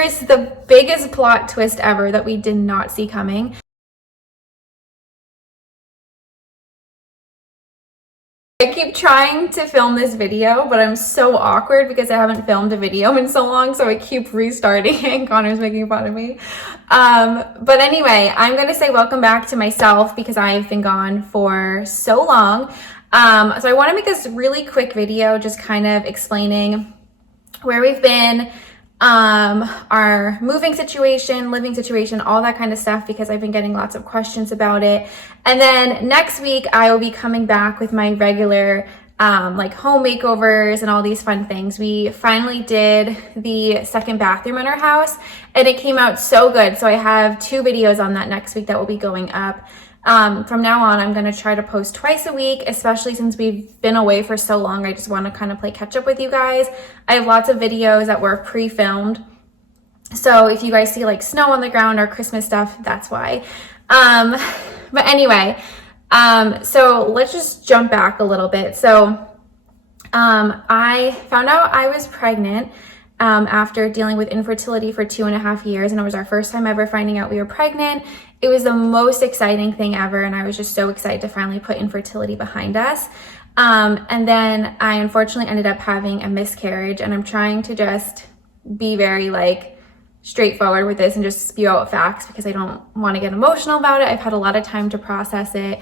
here's the biggest plot twist ever that we did not see coming. I keep trying to film this video, but I'm so awkward because I haven't filmed a video in so long, so I keep restarting and Connor's making fun of me. But anyway, I'm going to say welcome back to myself because I've been gone for so long. So I want to make this really quick video just kind of explaining where we've been, our moving situation, living situation, all that kind of stuff, because I've been getting lots of questions about it. And then next week I will be coming back with my regular like home makeovers and all these fun things. We finally did the second bathroom in our house and it came out so good. So I have 2 videos on that next week that will be going up. From now on, I'm going to try to post twice a week, especially since we've been away for so long. I just want to kind of play catch up with you guys. I have lots of videos that were pre-filmed. So if you guys see like snow on the ground or Christmas stuff, that's why. But anyway, so let's just jump back a little bit. So, I found out I was pregnant after dealing with infertility for 2.5 years, and it was our first time ever finding out we were pregnant. It was the most exciting thing ever, and I was just so excited to finally put infertility behind us. And then I unfortunately ended up having a miscarriage, and I'm trying to just be very like straightforward with this and just spew out facts because I don't want to get emotional about it. I've had a lot of time to process it.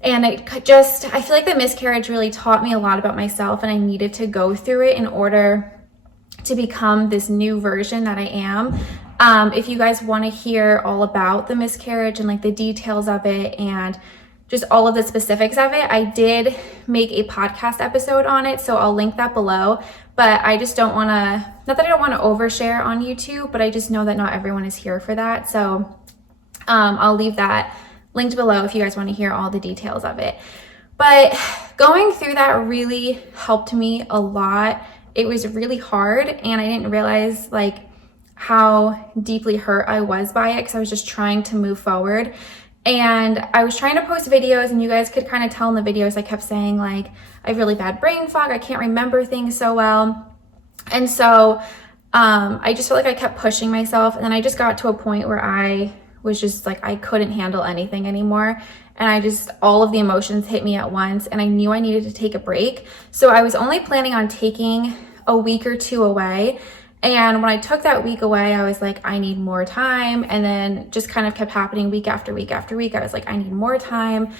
And I feel like the miscarriage really taught me a lot about myself, and I needed to go through it in order to become this new version that I am. If you guys want to hear all about the miscarriage and like the details of it and just all of the specifics of it, I did make a podcast episode on it, so I'll link that below. But I just don't want to, not that I don't want to overshare on YouTube, but I just know that not everyone is here for that. So I'll leave that linked below if you guys want to hear all the details of it. But going through that really helped me a lot. It was really hard, and I didn't realize like how deeply hurt I was by it because I was just trying to move forward. And I was trying to post videos, and you guys could kind of tell in the videos I kept saying like I have really bad brain fog, I can't remember things so well. And so I just felt like I kept pushing myself, and then I just got to a point where I was just like I couldn't handle anything anymore, and all of the emotions hit me at once, and I knew I needed to take a break. So I was only planning on taking a week or 2 away. And when I took that week away, I was like, I need more time. And then just kind of kept happening week after week after week. I was like, I need more time.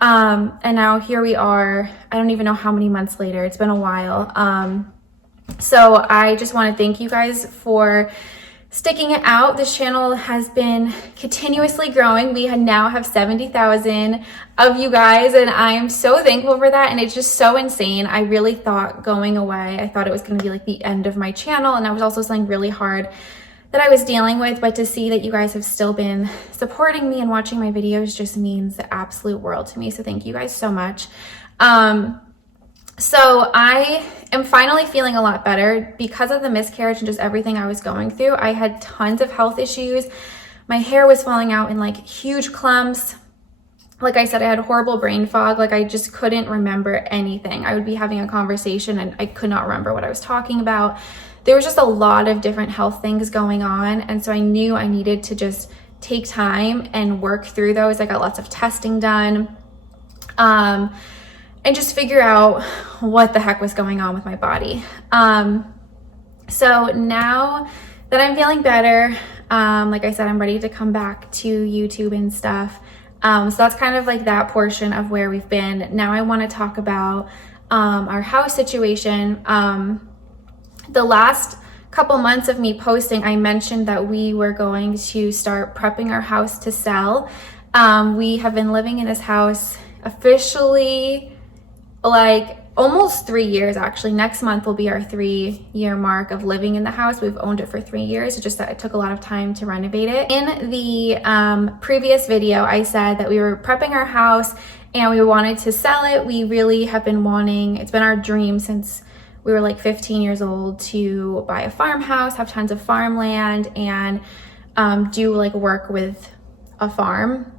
And now here we are. I don't even know how many months later. It's been a while. So I just want to thank you guys for sticking it out. This channel has been continuously growing. We now have 70,000 of you guys, and I am so thankful for that. And it's just so insane. I really thought going away, I thought it was going to be like the end of my channel, and that was also something really hard that I was dealing with. But to see that you guys have still been supporting me and watching my videos just means the absolute world to me. So thank you guys so much. So I am finally feeling a lot better because of the miscarriage and just everything I was going through. I had tons of health issues. My hair was falling out in like huge clumps. Like I said, I had horrible brain fog. Like I just couldn't remember anything. I would be having a conversation and I could not remember what I was talking about. There was just a lot of different health things going on. And so I knew I needed to just take time and work through those. I got lots of testing done. And just figure out what the heck was going on with my body. So now that I'm feeling better, like I said, I'm ready to come back to YouTube and stuff. So that's kind of like that portion of where we've been. Now I want to talk about our house situation. The last couple months of me posting, I mentioned that we were going to start prepping our house to sell. We have been living in this house officially like almost 3 years. Actually, next month will be our 3-year mark of living in the house. We've owned it for 3 years. It's just that it took a lot of time to renovate it. In the previous video, I said that we were prepping our house and we wanted to sell it. We really have been wanting, it's been our dream since we were like 15 years old to buy a farmhouse, have tons of farmland, and do like work with a farm.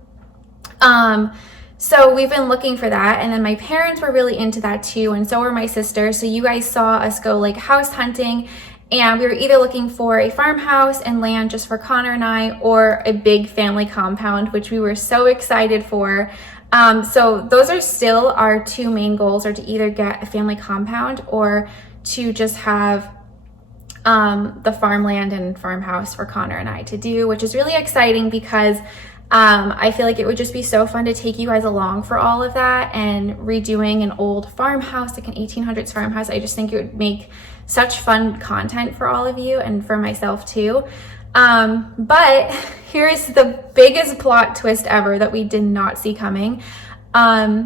So we've been looking for that, and then my parents were really into that too, and so were my sisters. So you guys saw us go like house hunting, And we were either looking for a farmhouse and land just for Connor and I, or a big family compound, which we were so excited for. So those are still our two main goals, are to either get a family compound or to just have the farmland and farmhouse for Connor and I to do, which is really exciting because I feel like it would just be so fun to take you guys along for all of that, and redoing an old farmhouse, like an 1800s farmhouse. I just think it would make such fun content for all of you and for myself too. But here's the biggest plot twist ever that we did not see coming. If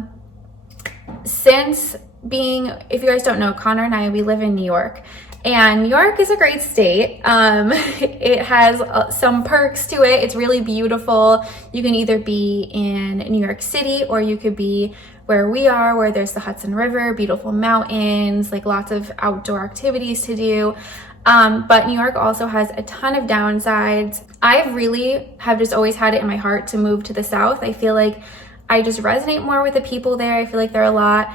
you guys don't know, Connor and I, we live in New York. And New York is a great state. It has some perks to it. It's really beautiful. You can either be in New York City, or you could be where we are, where there's the Hudson River, beautiful mountains, like lots of outdoor activities to do. But New York also has a ton of downsides. I really have just always had it in my heart to move to the South. I feel like I just resonate more with the people there. I feel like they're a lot,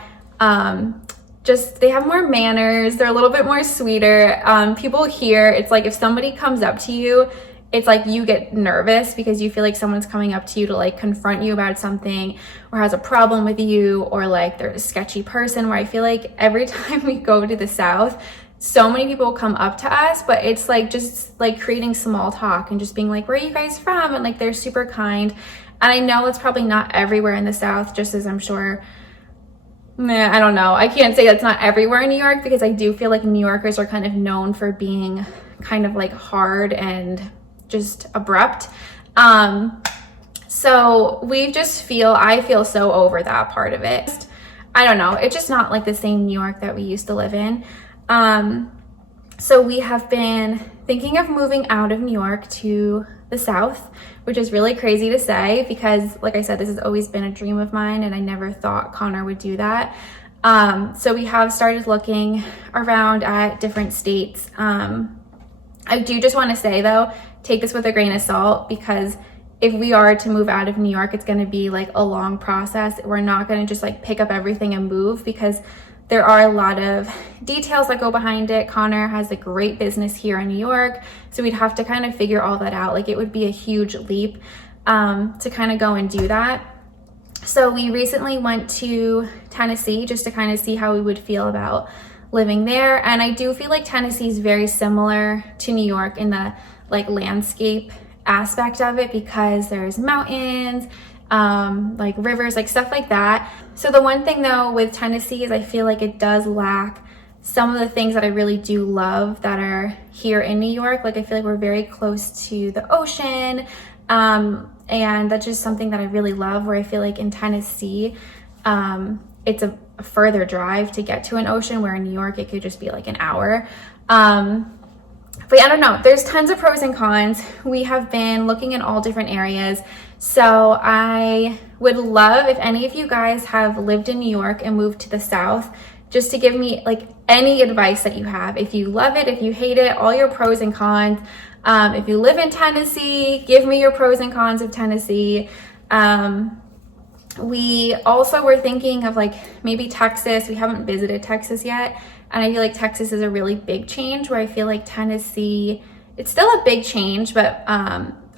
they have more manners. They're a little bit more sweeter. People here, it's like if somebody comes up to you, it's like you get nervous because you feel like someone's coming up to you to like confront you about something, or has a problem with you, or like they're a sketchy person, where I feel like every time we go to the South, so many people come up to us, but it's like just like creating small talk and just being like, where are you guys from? And like they're super kind. And I know it's probably not everywhere in the South, just as I'm sure, I don't know. I can't say that's not everywhere in New York, because I do feel like New Yorkers are kind of known for being kind of like hard and just abrupt. So I feel so over that part of it. I don't know. It's just not like the same New York that we used to live in. So we have been thinking of moving out of New York to the South, which is really crazy to say because, like I said, this has always been a dream of mine, and I never thought Connor would do that. So we have started looking around at different states. I do just want to say though, take this with a grain of salt, because if we are to move out of New York, it's going to be like a long process. We're not going to just like pick up everything and move, because there are a lot of details that go behind it. Connor has a great business here in New York, so we'd have to kind of figure all that out. Like it would be a huge leap to kind of go and do that. So we recently went to Tennessee just to kind of see how we would feel about living there. And I do feel like Tennessee is very similar to New York in the like landscape aspect of it, because there's mountains, like rivers, like stuff like that. So the one thing though with Tennessee is I feel like it does lack some of the things that I really do love that are here in New York. Like I feel like we're very close to the ocean, and that's just something that I really love, where I feel like in Tennessee it's a further drive to get to an ocean, where in New York it could just be like an hour. But I don't know, there's tons of pros and cons. We have been looking in all different areas. So I would love if any of you guys have lived in New York and moved to the South, just to give me like any advice that you have. If you love it, if you hate it, all your pros and cons. If you live in Tennessee, give me your pros and cons of Tennessee. We also were thinking of like maybe Texas. We haven't visited Texas yet. And I feel like Texas is a really big change, where I feel like Tennessee, it's still a big change, but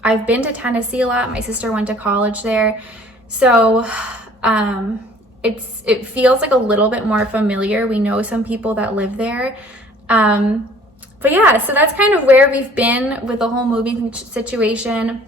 I've been to Tennessee a lot. My sister went to college there. So it feels like a little bit more familiar. We know some people that live there. But yeah, so that's kind of where we've been with the whole moving situation.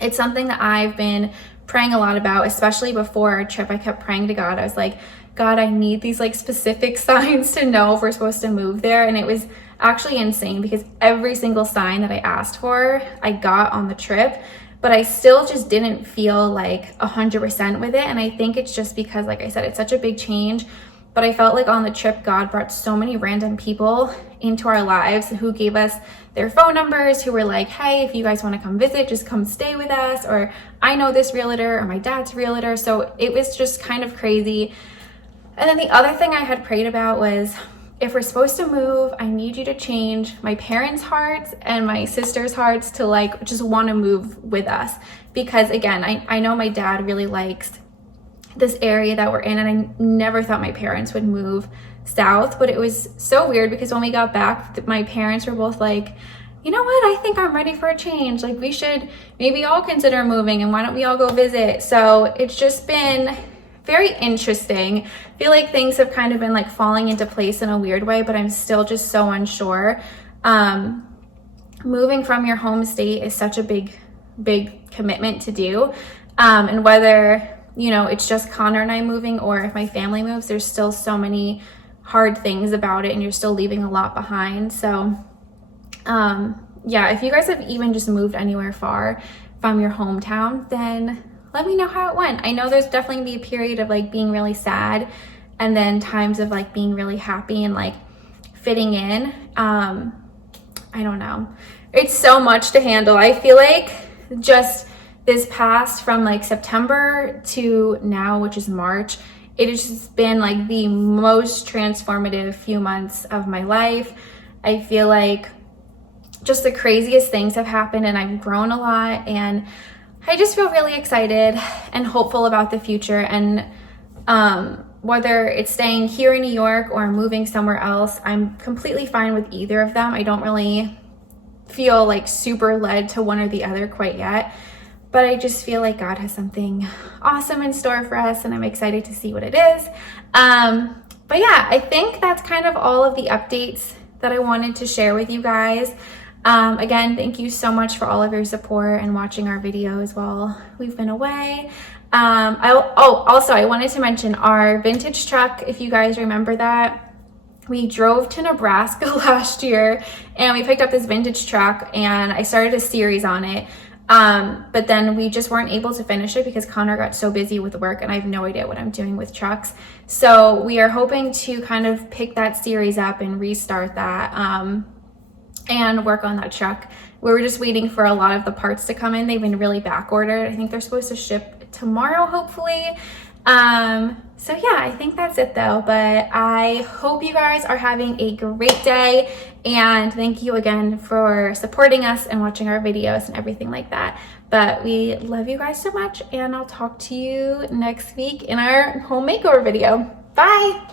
It's something that I've been praying a lot about, especially before our trip. I kept praying to God. I was like, God, I need these like specific signs to know if we're supposed to move there. And it was actually insane, because every single sign that I asked for, I got on the trip, but I still just didn't feel like 100% with it. And I think it's just because, like I said, it's such a big change. But I felt like on the trip, God brought so many random people into our lives who gave us their phone numbers, who were like, hey, if you guys want to come visit, just come stay with us. Or I know this realtor, or my dad's realtor. So it was just kind of crazy. And then the other thing I had prayed about was, if we're supposed to move, I need you to change my parents' hearts and my sister's hearts to like just want to move with us. Because again, I know my dad really likes this area that we're in, and I never thought my parents would move south, but it was so weird because when we got back, my parents were both like, you know what, I think I'm ready for a change. Like, we should maybe all consider moving, and why don't we all go visit? So it's just been very interesting. I feel like things have kind of been like falling into place in a weird way, but I'm still just so unsure. Moving from your home state is such a big commitment to do. And whether, you know, it's just Connor and I moving, or if my family moves, there's still so many hard things about it, and you're still leaving a lot behind. So yeah, if you guys have even just moved anywhere far from your hometown, then let me know how it went. I know there's definitely gonna be a period of like being really sad, and then times of like being really happy and like fitting in. I don't know. It's so much to handle. I feel like just this past from like September to now, which is March, it has just been like the most transformative few months of my life. I feel like just the craziest things have happened, and I've grown a lot, and I just feel really excited and hopeful about the future. And whether it's staying here in New York or moving somewhere else, I'm completely fine with either of them. I don't really feel like super led to one or the other quite yet, but I just feel like God has something awesome in store for us, and I'm excited to see what it is. But yeah, I think that's kind of all of the updates that I wanted to share with you guys. Again, thank you so much for all of your support and watching our videos while we've been away. Also, I wanted to mention our vintage truck, if you guys remember that. We drove to Nebraska last year, and we picked up this vintage truck, and I started a series on it. But then we just weren't able to finish it because Connor got so busy with work, and I have no idea what I'm doing with trucks. So we are hoping to kind of pick that series up and restart that, and work on that truck. We were just waiting for a lot of the parts to come in. They've been really back ordered. I think they're supposed to ship tomorrow, hopefully. So yeah, I think that's it though, but I hope you guys are having a great day, and thank you again for supporting us and watching our videos and everything like that. But we love you guys so much, and I'll talk to you next week in our home makeover video. Bye.